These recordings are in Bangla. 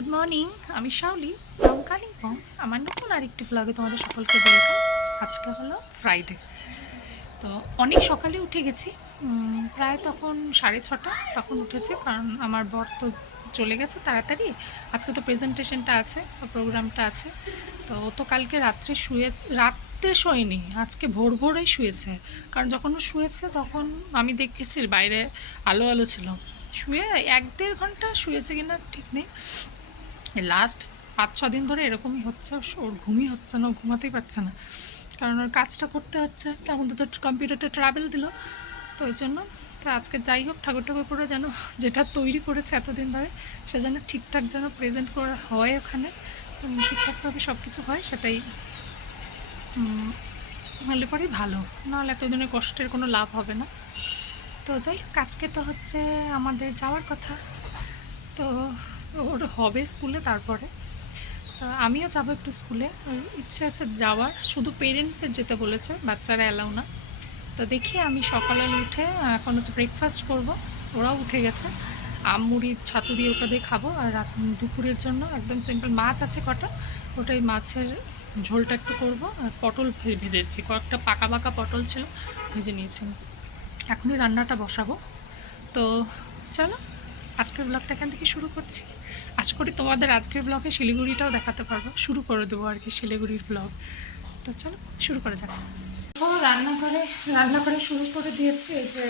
গুড মর্নিং, আমি শাওলি ফ্রম কালিম্পং। আমার নতুন আরেকটি ব্লগে তোমাদের সকলকে ওয়েলকাম। আজকে হলো ফ্রাইডে, তো অনেক সকালে উঠে গেছি, প্রায় তখন 6:30 তখন উঠেছি, কারণ আমার বর তো চলে গেছে তাড়াতাড়ি। আজকে তো প্রেজেন্টেশনটা আছে, প্রোগ্রামটা আছে, তো ও তো কালকে রাত্রে শোয়নি, আজকে ভোর ভোরেই শুয়েছে। কারণ যখন ও শুয়েছে তখন আমি দেখেছি বাইরে আলো আলো ছিল, শুয়ে 1-1.5 ঘন্টা শুয়েছে কিনা ঠিক নেই। লাস্ট 5-6 দিন ধরে এরকমই হচ্ছে, ওর ঘুমই হচ্ছে না, ও ঘুমাতেই পারছে না, কারণ ওর কাজটা করতে হচ্ছে। তার মধ্যে তো কম্পিউটারটা ট্রাভেল দিল, তো ওই জন্য। তো আজকে যাই হোক, ঠাকুর ঠাকুর করে যেন যেটা তৈরি করেছে এতদিন ধরে সে যেন ঠিকঠাক যেন প্রেজেন্ট করা হয় ওখানে, ঠিকঠাকভাবে সব কিছু হয়, সেটাই হলে পরেই ভালো। নাহলে এতদিনের কষ্টের কোনো লাভ হবে না। তো যাই হোক, আজকে তো হচ্ছে আমাদের যাওয়ার কথা, তো ওর হবে স্কুলে, তারপরে তো আমিও যাবো একটু স্কুলে, ইচ্ছে আছে যাওয়ার। শুধু পেরেন্টসদের যেতে বলেছে, বাচ্চারা অ্যালাউ না। তো দেখি, আমি সকালে উঠে এখন হচ্ছে ব্রেকফাস্ট করব, ওরাও উঠে গেছে। আম মুড়ি ছাতু দিয়ে ওটা দিয়ে খাবো। আর দুপুরের জন্য একদম সিম্পল মাছ আছে কটা, ওটাই মাছের ঝোলটা একটু করব। আর পটল ভেজেছি, কয়েকটা পাকা পাকা পটল ছিল, ভেজে নিয়েছি। এখনই রান্নাটা বসাবো। তো চলো, আজকের ব্লগটা এখান থেকে শুরু করছি। আশা করি তোমাদের আজকের ব্লগে শিলিগুড়িটাও দেখাতে পারবো, শুরু করে দেবো আর কি শিলিগুড়ির ব্লগ। তো চলো শুরু করা যাক। রান্না করে শুরু করে দিয়েছি। এই যে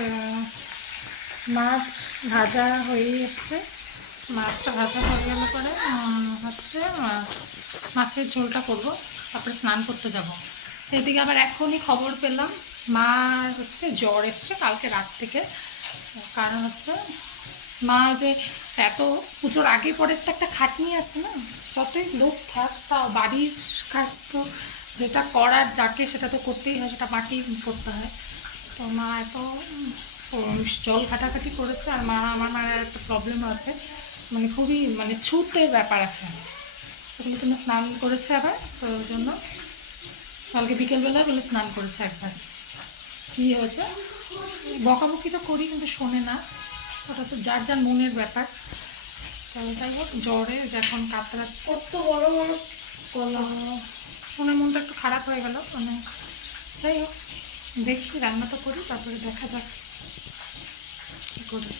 মাছ ভাজা হয়েই এসছে, মাছটা ভাজা হয়ে গেলে পরে হচ্ছে মাছের ঝোলটা করব, তারপরে স্নান করতে যাব। সেদিকে আবার এখনই খবর পেলাম মার হচ্ছে জ্বর এসছে কালকে রাত থেকে। কারণ হচ্ছে মা যে এত পুজোর আগে পরের তো একটা খাটনি আছে না, যতই লোক থাক তা বাড়ির কাজ তো যেটা করার যাকে সেটা তো করতেই হয়, সেটা মাকেই করতে হয়। তো মা এত জল ঘাটাঘাটি করেছে। আর আমার মায়ের একটা প্রবলেম আছে, মানে খুবই মানে ছুতে ব্যাপার আছে, ওগুলো তুমি স্নান করেছে আবার, তো ওই জন্য কালকে বিকেলবেলা বলে স্নান করেছে একবার। কী হয়েছে, বকাবকি তো করি কিন্তু শোনে না, ওটা তো যার যার মনের ব্যাপার। তো যাই হোক, জ্বরে যখন কাতরাচ্ছে, কত বড় বড় গলা, শুনে মনটা একটু খারাপ হয়ে গেল। মানে যাই হোক, দেখি রান্নাটা করি, তারপরে দেখা যাক কী করি।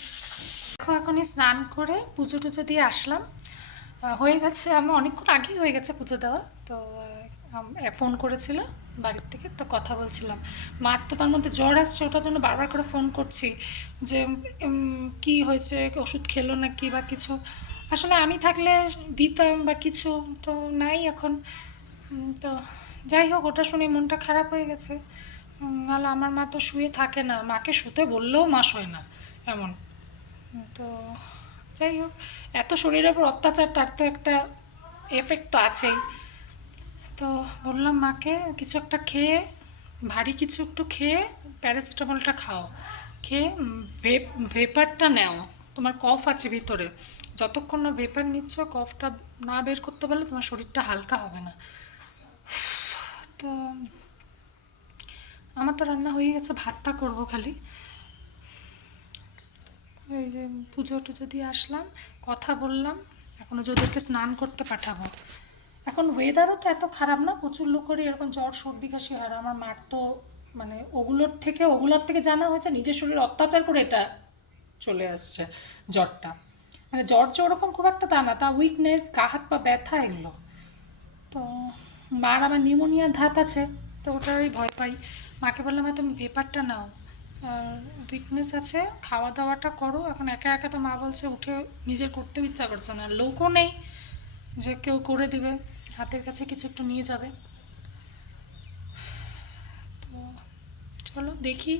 দেখো, এখনই স্নান করে পুজো টুজো দিয়ে আসলাম, হয়ে গেছে, আমার অনেকক্ষণ আগেই হয়ে গেছে পুজো দেওয়া। তো ফোন করেছিল বাড়ির থেকে, তো কথা বলছিলাম। মার তো তার মধ্যে জ্বর আসছে, ওটার জন্য বারবার করে ফোন করছি যে কি হয়েছে, ওষুধ খেলো না কি বা কিছু। আসলে আমি থাকলে দিতাম বা কিছু, তো নাই এখন। তো যাই হোক, ওটা শুনে মনটা খারাপ হয়ে গেছে। নাহলে আমার মা তো শুয়ে থাকে না, মাকে শুতে বললেও মা শোয় না এমন। তো যাই হোক, এত শরীরের উপর অত্যাচার, তার তো একটা এফেক্ট তো আছেই। তো বললাম মাকে কিছু একটা খেয়ে, ভারী কিছু একটু খেয়ে প্যারাসিটামলটা খাও, খেয়ে ভেপারটা নেও। তোমার কফ আছে ভিতরে, যতক্ষণ না ভেপার নিচ্ছ, কফটা না বের করতে পারলে তোমার শরীরটা হালকা হবে না। তো আমার তো রান্না হয়ে গেছে, ভাতটা করবো খালি। এই যে পুজো টুজো দিয়ে আসলাম, কথা বললাম, এখনও যে ওদেরকে স্নান করতে পাঠাবো। এখন ওয়েদারও তো এত খারাপ না, প্রচুর লোকেরই এরকম জ্বর সর্দি কাশি হয়। আমার মার তো মানে ওগুলোর থেকে জানা হয়েছে নিজের শরীর অত্যাচার করে এটা চলে আসছে জ্বরটা। মানে জ্বর যে ওরকম খুব একটা তা না, তা উইকনেস, গা হাত পা ব্যথা এগুলো। তো মার আবার নিউমোনিয়ার ধাত আছে, তো ওটারই ভয় পাই। মাকে বললাম তুমি পেপারটা নাও, আর উইকনেস আছে, খাওয়া দাওয়াটা করো। এখন একা একা তো মা বলছে উঠে নিজের করতেও ইচ্ছা করছে না, লোকও নেই যে কেউ করে দিবে, হাতের কাছে কিছু একটু নিয়ে যাবে। তো চলো দেখি,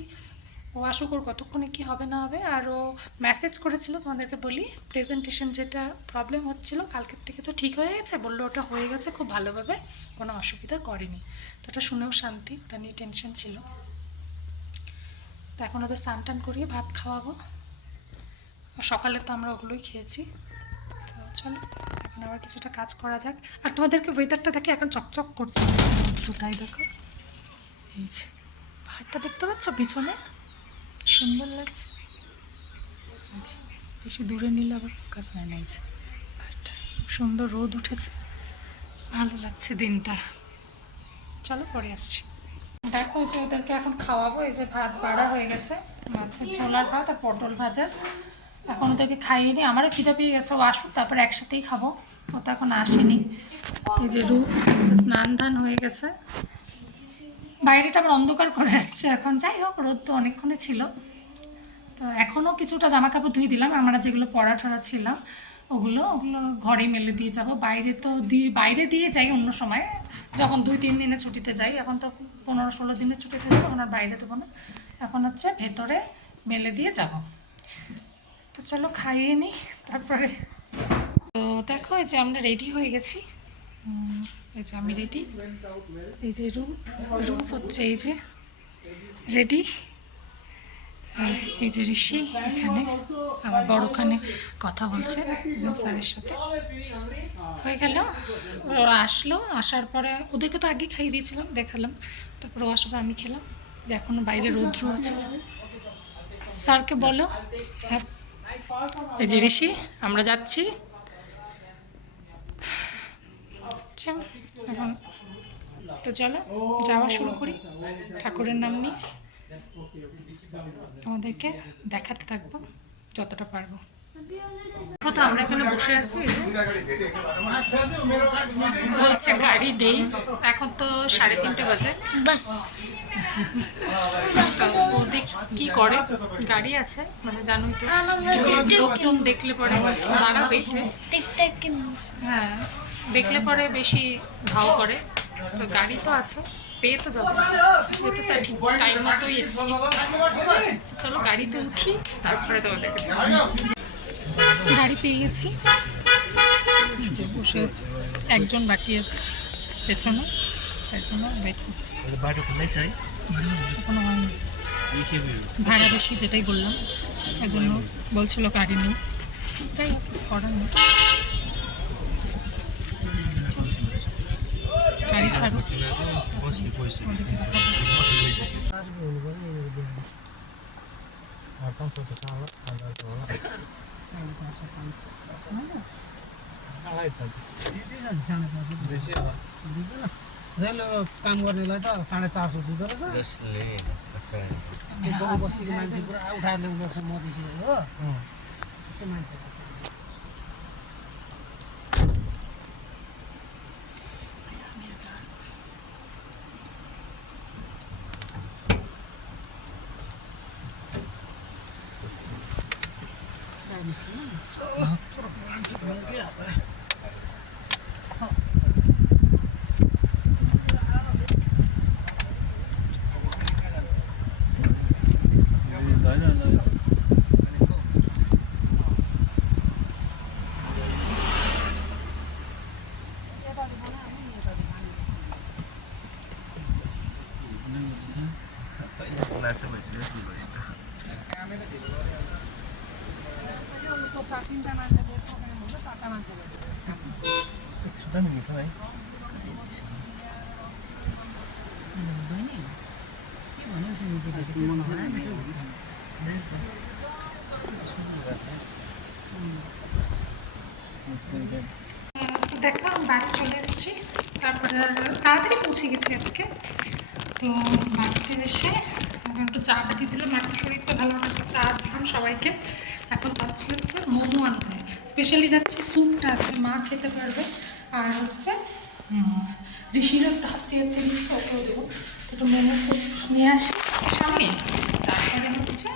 ও আসুক, ওর কতক্ষণে কী হবে না হবে। আর ও মেসেজ করেছিল, তোমাদেরকে বলি, প্রেজেন্টেশন যেটা প্রবলেম হচ্ছিল কালকের থেকে তো ঠিক হয়ে গেছে, বললো ওটা হয়ে গেছে খুব ভালোভাবে, কোনো অসুবিধা করেনি। তো ওটা শুনেও শান্তি, ওটা নিয়ে টেনশন ছিল। তো এখন ওদের স্নান টান করিয়ে ভাত খাওয়াবো। সকালে তো আমরা ওগুলোই খেয়েছি। তো চলো এখন আবার কিছুটা কাজ করা যাক। আর তোমাদেরকে ওয়েদারটা দেখে এখন চকচক করছে, ওটাই দেখো, এই যে পাহাড়টা দেখতে পাচ্ছ পিছনে, সুন্দর লাগছে। বেশি দূরে নিলে আবার ফোকাস নেয় না, এই যে পাহাড়টা খুব সুন্দর রোদ উঠেছে, ভালো লাগছে দিনটা। চলো পরে আসছি। দেখো যে ওদেরকে এখন খাওয়াবো। এই যে ভাত বাড়া হয়ে গেছে, মাছের ছোলার ভাত আর পটল ভাজা। এখন ওদেরকে খাইয়ে নিই, আমারও খিদে পেয়ে গেছে, ও আসুক তারপরে একসাথেই খাবো। ও তো এখন আসেনি। এই যে রূপ স্নান ধান হয়ে গেছে, বাইরেটা আবার অন্ধকার করে আসছে এখন। যাই হোক, রোদ তো অনেকক্ষণে ছিল। তো এখনও কিছুটা জামা কাপড় ধুয়ে দিলাম, আমরা যেগুলো পরা টরা ছিলাম ওগুলো ঘরে মেলে দিয়ে যাব। বাইরে দিয়ে যাই অন্য সময়, যখন 2-3 দিনের ছুটিতে যাই। এখন তো 15-16 দিনের ছুটিতে যাবো, আমরা বাইরে দেবো না। এখন হচ্ছে ভেতরে মেলে দিয়ে যাব। তো চলো খাইয়ে নিই তারপরে। তো দেখো এই যে আমরা রেডি হয়ে গেছি। এই যে আমি রেডি, এই যে রূপ হচ্ছে এই যে রেডি, আর এই যে ঋষি এখানে আমার বড়খানে কথা বলছে স্যারের সাথে। হয়ে গেল, ওরা আসলো, আসার পরে ওদেরকে তো আগে খাইয়ে দিয়েছিলাম, দেখালাম। তারপরে ও আসার পর আমি খেলাম। যে এখনও বাইরে রৌদ্র আছে। স্যারকে বলো। হ্যাঁ, এই যে ঋষি, আমরা যাচ্ছি। এখন তো চলো যাওয়া শুরু করি ঠাকুরের নাম নিয়ে। আমাদেরকে দেখাতে থাকবো যতটা পারবো। তো আমরা এখানে বসে আছি, বলছে গাড়ি নেই। এখন তো 3:30 বাজে বাস। ও দেখি কি করে, গাড়ি আছে মানে জানোই তো, লোকজন দেখলে পরে দাঁড়াবে। হ্যাঁ, দেখলে পরে বেশি ভাও করে। তো গাড়ি তো আছে, পেয়ে তো যাবো, যেহেতু তার ঠিক টাইম মতোই এসছি। চলো গাড়িতে উঠি, তারপরে তোমাদেরকে গাড়ি পেয়ে গেছি। বসে আছে, একজন বাকি আছে পেছনে, তাই জন্য ওয়েট করছি। এখনো হয়নি, ভাড়া বেশি যেটাই বললাম, তাই জন্য বলছিল গাড়ি নেই। যাই হোক, কিছু করার নেই, গাড়ি ছাড়ো। काम गर्नेलाई त 450 दिँदो रहेछ। गाउँ बस्तीको मान्छे पुरा उठाएर ल्याउनु पर्छ मधेसीहरू हो, त्यस्तै मान्छे। দেখো বাড়ি চলে এসেছি, তারপরে তাড়াতাড়ি পৌঁছে গেছি আজকে। তো বাড়িতে এসে এখন একটু চা পাঠিয়ে দিল, মাটির শরীরটা ভালো না, একটু চা দিলাম সবাইকে। এখন যাচ্ছি হচ্ছে মোমো আনতে, স্পেশালি যাচ্ছি স্যুপটা আনতে, মা খেতে পারবে। আর হচ্ছে ঋষিরও একটা হাত চেয়ে দিচ্ছে, ওকেও দেবো। একটু মোমো নিয়ে আসি সামনে, তারপরে হচ্ছে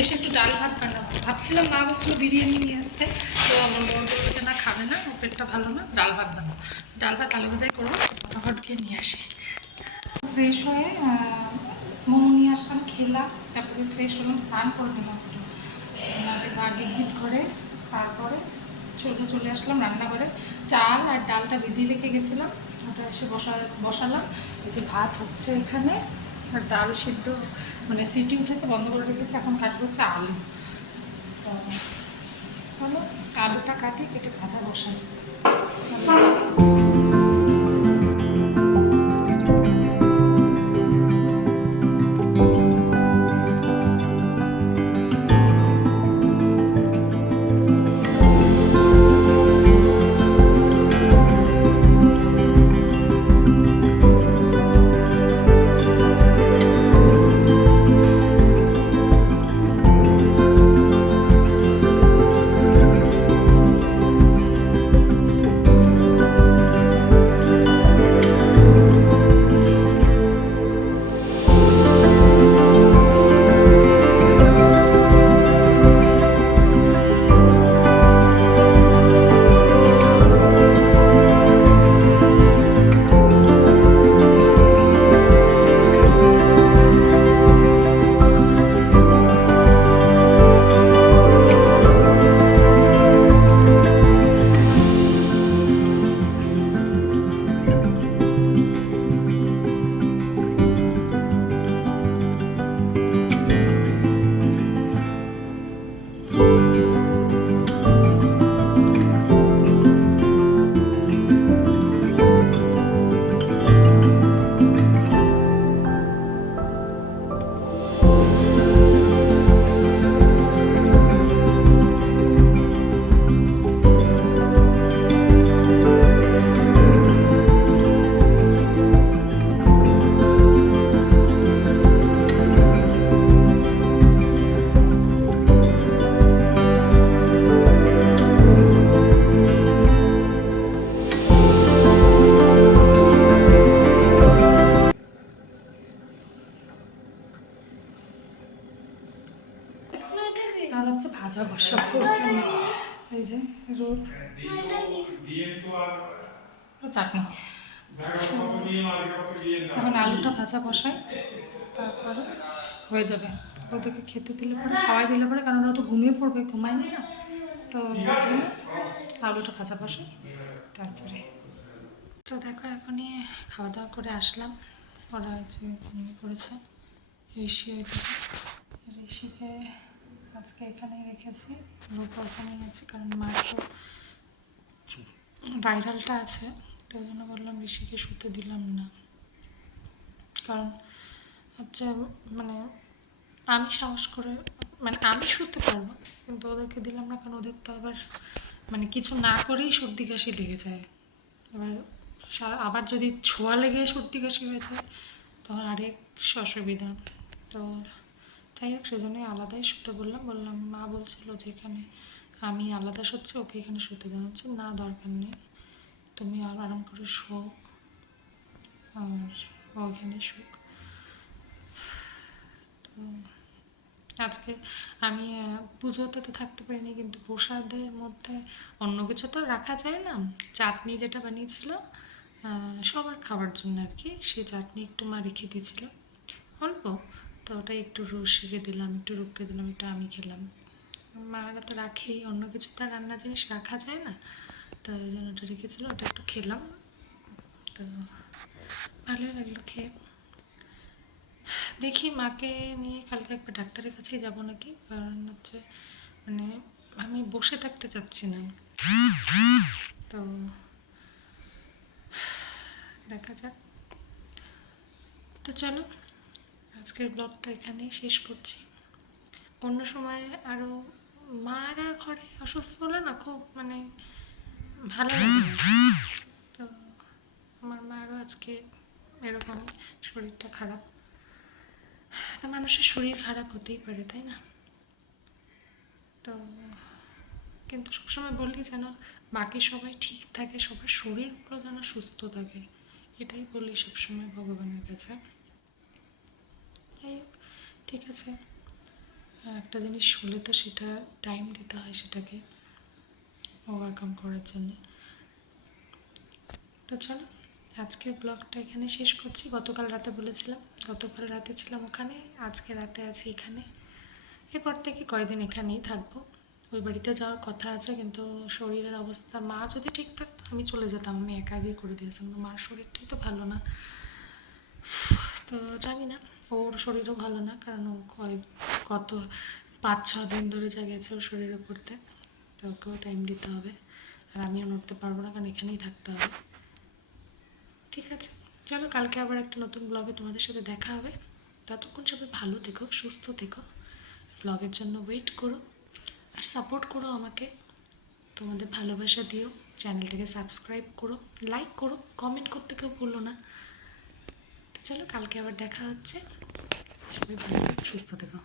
এসে একটু ডাল ভাত বানাবো ভাবছিলাম। মা বলছিল বিরিয়ানি নিয়ে আসতে, তো আমার বড় বললো যে না খাবে না, ও পেটটা ভালো না, ডাল ভাত বানাবো। ডাল ভাত আলু ভাজাই করবো, ফটাফট গিয়ে নিয়ে আসি। ফ্রেশ হয়ে মোমো নিয়ে আসলাম, খেলাম, তারপরে ফ্রেশ হলাম, স্নান করে নিলাম আগে গিট করে। তারপরে চলে আসলাম রান্নাঘরে, চাল আর ডালটা ভিজিয়ে রেখে গেছিলাম, ওটা এসে বসালাম। এই যে ভাত হচ্ছে এখানে, আর ডাল সিদ্ধ মানে সিটি উঠেছে, বন্ধ করে রেখেছে। এখন কাটবো হচ্ছে আলু। তো চলো আলুটা কাটি, কেটে ভাজা বসাই। কারণ হচ্ছে ভাজা বসাবো। এই যে রোদ, চাটনি। এখন আলুটা ভাজা বসাই, তারপরে হয়ে যাবে। ওদেরকে খেতে দিলে পরে, খাওয়াই দিলে পরে, কারণ ওরা তো ঘুমিয়ে পড়বে, ঘুমায় না। তো ওই জন্য আলুটা ভাজা বসাই তারপরে। তো দেখো এখনই খাওয়া দাওয়া করে আসলাম, ওরা হচ্ছে ঘুমিয়ে পড়েছে। ঋষি ওইদিকে, ঋষিকে আজকে এখানেই রেখেছি, রূপ ওখানেই আছে, কারণ মার তো ভাইরালটা আছে। তো ওই জন্য বললাম ঋষিকে শুতে দিলাম না, কারণ হচ্ছে মানে আমি সাহস করে, মানে আমি শুতে পারবো, কিন্তু ওদেরকে দিলাম না, কারণ ওদের তো আবার মানে কিছু না করেই সর্দি কাশি লেগে যায়। এবার আবার যদি ছোঁয়া লেগে সর্দি কাশি হয়েছে তখন আরেক অসুবিধা। তো যাই হোক, সেজন্যই আলাদাই শুতে বললাম। মা বলছিল যে এখানে আমি আলাদা শুচ্ছি, ওকে এখানে শুতে দেওয়া হচ্ছে না, দরকার নেই, তুমি আর আরাম করে শো, আর ওইখানে শুক। তো আজকে আমি পুজোতে তো থাকতে পারিনি, কিন্তু প্রসাদের মধ্যে অন্য কিছু তো রাখা যায় না। চাটনি যেটা বানিয়েছিল সবার খাওয়ার জন্য আর কি, সেই চাটনি একটু মা রেখে দিয়েছিল অল্প, তো ওটা একটু রসিকে দিলাম, একটু রূপকে দিলাম, একটু আমি খেলাম। মারা তো রাখেই, অন্য কিছু তো রান্না জিনিস রাখা যায় না, তো ওই জন্য ওটা রেখেছিল, ওটা একটু খেলাম। তো ভালোই লাগলো খেয়ে। দেখি মাকে নিয়ে কালকে একবার ডাক্তারের কাছেই যাবো নাকি, কারণ হচ্ছে মানে আমি বসে থাকতে চাচ্ছি না। তো দেখা যাক। তো চলো আজকের ব্লগটা এখানেই শেষ করছি। অন্য সময় আরও মারা ঘরে অসুস্থ হলে না খুব মানে ভালো লাগে না। তো আমার মারও আজকে এরকমই শরীরটা খারাপ। তো মানুষের শরীর খারাপ হতেই পারে, তাই না? তো কিন্তু সবসময় বলি যেন বাকি সবাই ঠিক থাকে, সবার শরীরগুলো যেন সুস্থ থাকে, এটাই বলি সবসময় ভগবানের কাছে। যাই হোক, ঠিক আছে, একটা জিনিস হলে তো সেটা টাইম দিতে হয় সেটাকে ওভারকাম করার জন্য। তো চলো আজকের ব্লগটা এখানে শেষ করছি। গতকাল রাতে বলেছিলাম, গতকাল রাতে ছিলাম ওখানে, আজকে রাতে আছি এখানে। এরপর থেকে কয়দিন এখানেই থাকবো। ওই বাড়িতে যাওয়ার কথা আছে, কিন্তু শরীরের অবস্থা, মা যদি ঠিক থাকতো আমি চলে যেতাম, আমি একা গিয়ে করে দিয়েছিলাম, তো মার শরীরটাই তো ভালো না। তো জানি না, ওর শরীরও ভালো না, কারণ ও গত 5-6 দিন ধরে যা গেছে ওর শরীরে পড়তে, তো ওকেও টাইম দিতে হবে, আর আমিও নড়তে পারবো না, কারণ এখানেই থাকতে হবে। ঠিক আছে, চলো কালকে আবার একটা নতুন ব্লগে তোমাদের সাথে দেখা হবে। ততক্ষণ সবাই ভালো থেকো, সুস্থ থেকো, ব্লগের জন্য ওয়েট করো, আর সাপোর্ট করো আমাকে, তোমাদের ভালোবাসা দিও, চ্যানেলটাকে সাবস্ক্রাইব করো, লাইক করো, কমেন্ট করতে কেউ ভুলো না। তো চলো কালকে আবার দেখা হচ্ছে, সবাই ভালো থেকো, সুস্থ থেকো।